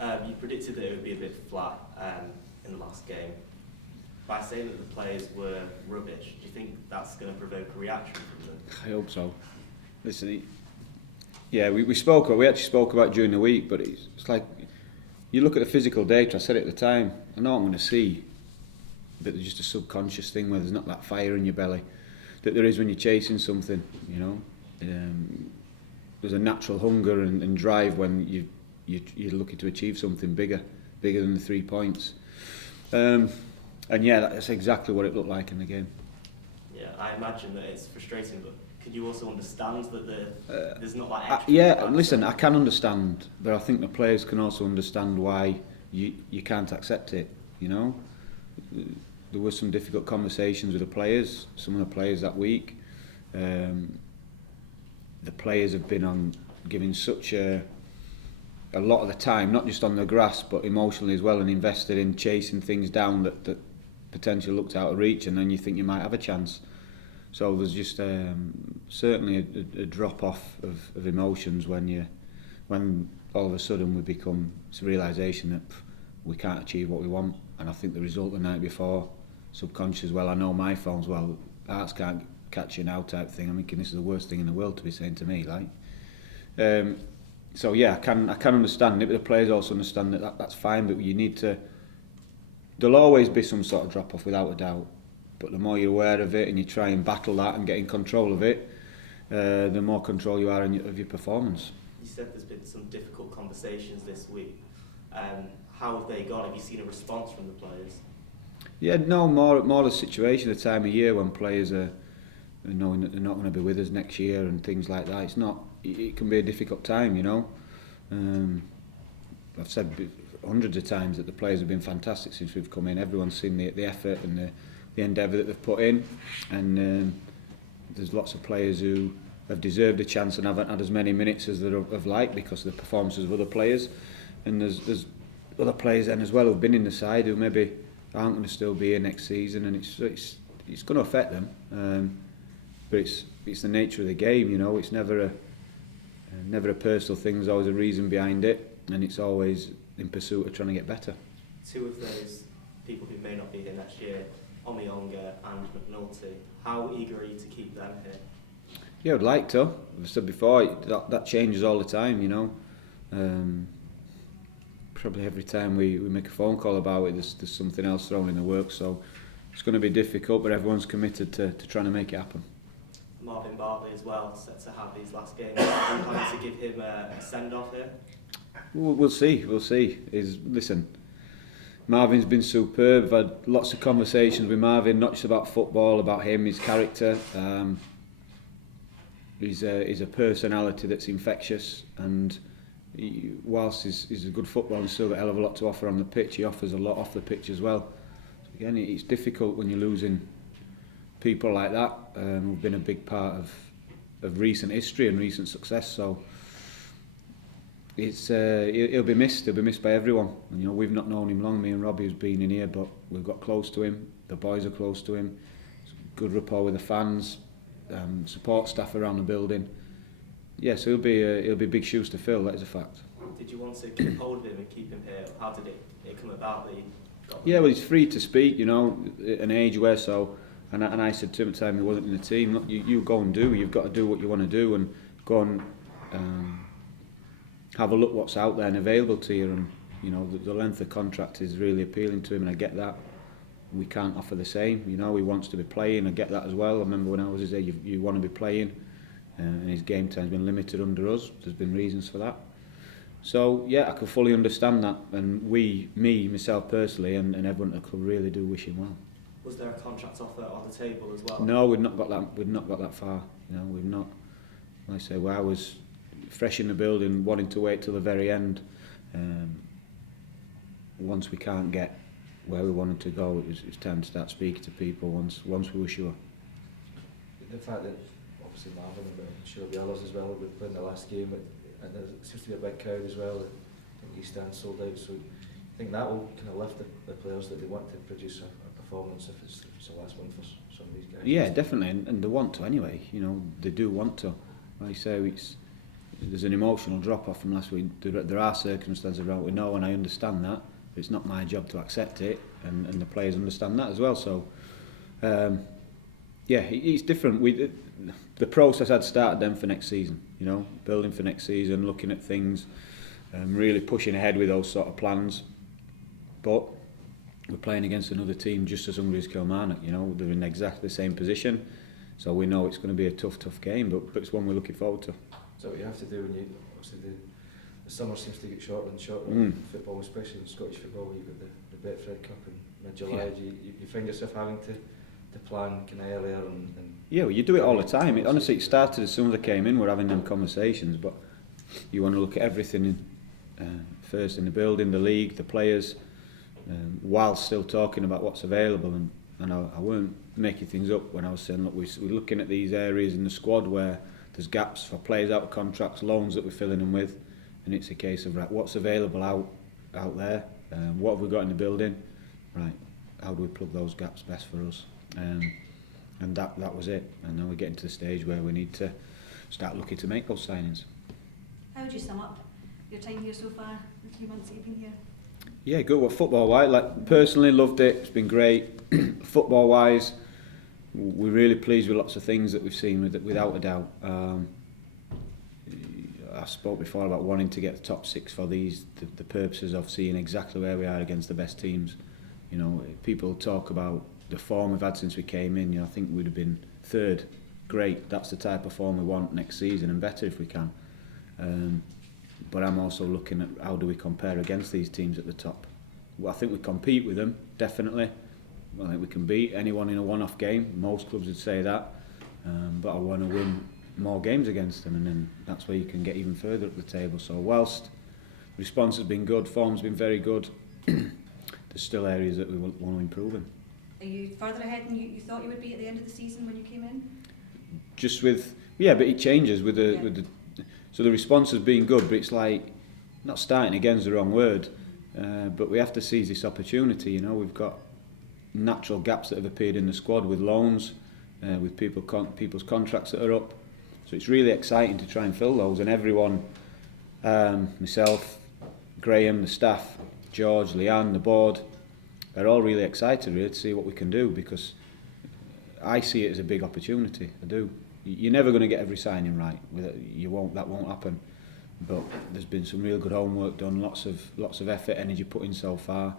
You predicted that it would be a bit flat in the last game. By saying that the players were rubbish, do you think that's going to provoke a reaction from them? I hope so. Listen, yeah, we actually spoke about it during the week, but it's like, you look at the physical data, I said it at the time, I know I'm going to see, but there's just a subconscious thing where there's not that fire in your belly that there is when you're chasing something, you know. There's a natural hunger and drive when you're looking to achieve something bigger than the 3 points. And yeah, that's exactly what it looked like in the game. Yeah, I imagine that it's frustrating, but could you also understand that there's not that extra? Yeah, listen, I can understand, but I think the players can also understand why you can't accept it, you know. There were some difficult conversations with the players, some of the players that week. The players have been giving such a lot of the time, not just on the grass, but emotionally as well, and invested in chasing things down that potentially looked out of reach, and then you think you might have a chance. So there's just certainly a drop off of emotions when all of a sudden we become this realisation that we can't achieve what we want. And I think the result the night before, subconscious, well, I know my phone's, well, hearts can't catch you now type thing. I'm thinking this is the worst thing in the world to be saying to me, like. So yeah, I can understand it, but the players also understand that's fine, but you need to. There'll always be some sort of drop off without a doubt, but the more you're aware of it and you try and battle that and get in control of it, the more control you are of your performance. You said there's been some difficult conversations this week. How have they gone? Have you seen a response from the players? Yeah, no, more the situation, the time of year when players are knowing that they're not going to be with us next year and things like that. It can be a difficult time, you know. I've said hundreds of times that the players have been fantastic since we've come in. Everyone's seen the effort and the endeavour that they've put in, and there's lots of players who have deserved a chance and haven't had as many minutes as they'd have liked because of the performances of other players, and there's other players then as well who've been in the side who maybe aren't going to still be here next season, and it's going to affect them, but it's the nature of the game, you know. It's never a personal thing, there's always a reason behind it, and it's always in pursuit of trying to get better. Two of those people who may not be here next year, Omiyonga and McNulty, how eager are you to keep them here? Yeah, I'd like to. I've said before, that changes all the time, you know. Probably every time we make a phone call about it, there's something else thrown in the works, so it's going to be difficult, but everyone's committed to trying to make it happen. Marvin as well, set to have these last games. Are you planning to give him a send-off here? We'll see. Listen, Marvin's been superb. I've had lots of conversations with Marvin, not just about football, about him, his character. He's a personality that's infectious, and whilst he's a good footballer and still got a hell of a lot to offer on the pitch, he offers a lot off the pitch as well. So again, it's difficult when you're losing people like that who've been a big part of recent history and recent success. So he'll be missed. He'll be missed by everyone. And, you know, we've not known him long. Me and Robbie has been in here, but we've got close to him. The boys are close to him. Good rapport with the fans, support staff around the building. Yeah, so he'll be big shoes to fill. That is a fact. Did you want to keep hold of him and keep him here? How did it come about that you got him? Yeah, well, he's free to speak. You know, at an age where so. And I said to him at the time he wasn't in the team, look, you go and do. You've got to do what you want to do and go and have a look what's out there and available to you. And you know, the length of contract is really appealing to him, and I get that. We can't offer the same. You know, he wants to be playing. I get that as well. I remember when I was his age, you want to be playing, and his game time's been limited under us. There's been reasons for that. So yeah, I can fully understand that, and myself personally, and everyone at the club really do wish him well. Was there a contract offer on the table as well? No, we've not got that far. You know, we've not. Like I say, I was fresh in the building, wanting to wait till the very end. Once we can't get where we wanted to go, it was time to start speaking to people. Once we were sure. The fact that obviously Marvin and I'm sure the others as well would play in the last game, and there seems to be a big crowd as well. I think East End sold out, so I think that will kind of lift the players that they want to produce a performance if it's the last one for some of these guys. Yeah, definitely, and they want to anyway. You know, they do want to. Like I say, there's an emotional drop off from last week. There are circumstances around we know, and I understand that. It's not my job to accept it, and the players understand that as well. So, yeah, it's different. The process had started then for next season. You know, building for next season, looking at things, really pushing ahead with those sort of plans. But we're playing against another team just as hungry as Kilmarnock. You know, they're in exactly the same position, so we know it's going to be a tough game. But it's one we're looking forward to. So what you have to do when you obviously the summer seems to get shorter and shorter in football, especially in Scottish football. You've got the Betfred Cup in mid-July. Yeah. You find yourself having to plan kind of earlier and yeah, well, you do it all the time. Honestly, it started as soon as I came in. We're having them conversations, but you want to look at everything first in the building, the league, the players, while still talking about what's available. And I weren't making things up when I was saying, look, we're looking at these areas in the squad where there's gaps for players out of contracts, loans that we're filling them with, and it's a case of right, what's available out there, what have we got in the building, right? How do we plug those gaps best for us? And that was it. And now we're getting to the stage where we need to start looking to make those signings. How would you sum up your time here so far, the few months that you've been here? Yeah, good. Well, football-wise, like personally loved it. It's been great. Football-wise, we're really pleased with lots of things that we've seen, without a doubt. I spoke before about wanting to get the top six for the purposes of seeing exactly where we are against the best teams. You know, people talk about the form we've had since we came in. You know, I think we'd have been third. Great. That's the type of form we want next season, and better if we can. But I'm also looking at how do we compare against these teams at the top. Well, I think we compete with them, definitely. I think we can beat anyone in a one-off game. Most clubs would say that. But I want to win more games against them, and then that's where you can get even further up the table. So whilst response has been good, form's been very good, there's still areas that we want to improve in. Are you further ahead than you thought you would be at the end of the season when you came in? Just with, yeah, but it changes with the so the response has been good, but it's like, not starting again's the wrong word, but we have to seize this opportunity. You know, we've got natural gaps that have appeared in the squad with loans, with people's contracts that are up. So it's really exciting to try and fill those, and everyone, myself, Graham, the staff, George, Leanne, the board, are all really excited really to see what we can do, because I see it as a big opportunity. I do. You're never going to get every signing right. That won't happen. But there's been some real good homework done, lots of effort, energy put in so far,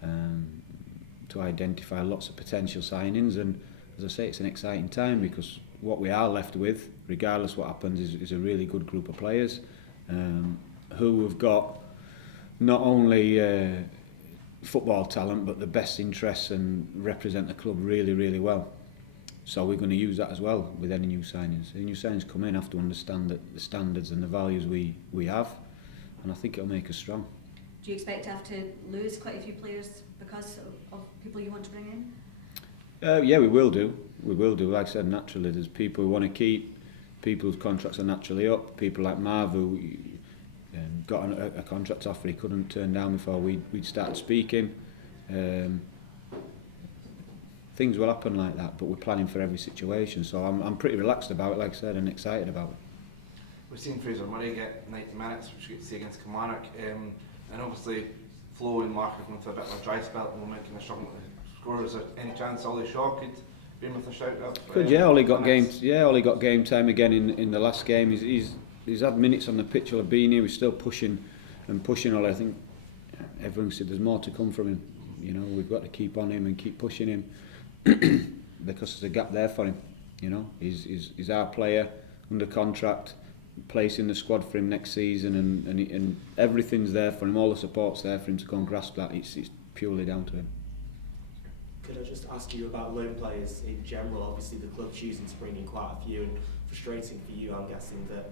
to identify lots of potential signings. And as I say, it's an exciting time, because what we are left with, regardless what happens, is a really good group of players who have got not only football talent, but the best interests and represent the club really, really well. So we're going to use that as well with any new signings. Any new signings come in have to understand the standards and the values we have, and I think it'll make us strong. Do you expect to have to lose quite a few players because of people you want to bring in? Yeah, we will do. We will do. Like I said, naturally, there's people we want to keep, people whose contracts are naturally up, people like Marv who got a contract offer he couldn't turn down before we'd started speaking. Things will happen like that, but we're planning for every situation. So I'm pretty relaxed about it, like I said, and excited about it. We've seen Fraser Murray get 90 minutes, which we get to see against Kilmarnock, and obviously Flo and Mark are going through a bit of a dry spell at the moment, kind of struggling to score. Is there any chance Ollie Shaw could be in with a shout out? Could, yeah. Ollie got game. Yeah, Ollie got game time again in the last game. He's had minutes on the pitch. Will have been here. We're still pushing Ollie. I think everyone said there's more to come from him. You know, we've got to keep on him and keep pushing him. Because there's a gap there for him. You know, he's our player under contract, place in the squad for him next season, and everything's there for him. All the support's there for him to go and grasp that. It's purely down to him. Could I just ask you about loan players in general? Obviously, the club choosing to bring in quite a few, and frustrating for you, I'm guessing, that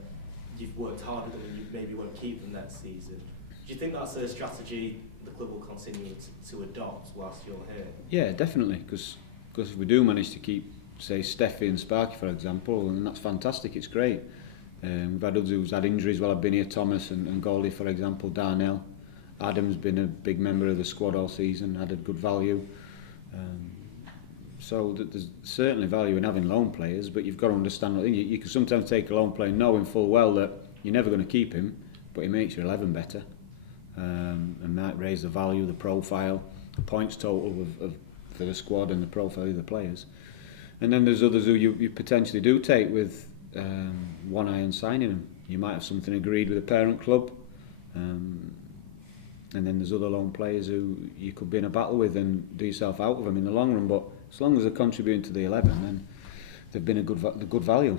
you've worked hard with them and you maybe won't keep them next season. Do you think that's a strategy the club will continue to adopt whilst you're here? Yeah, definitely, because if we do manage to keep, say, Steffi and Sparky, for example, and that's fantastic, it's great. We've had others who's had injuries while I've been here, Thomas and Goldie, for example, Darnell. Adam's been a big member of the squad all season, added good value. So there's certainly value in having loan players, but you've got to understand, you can sometimes take a loan player knowing full well that you're never going to keep him, but he makes your 11 better, and might raise the value, the profile, the points total for the squad and the profile of the players. And then there's others who you potentially do take with one eye on signing them. You might have something agreed with the parent club, and then there's other loan players who you could be in a battle with and do yourself out of them in the long run. But as long as they're contributing to the 11, then they've been a good value.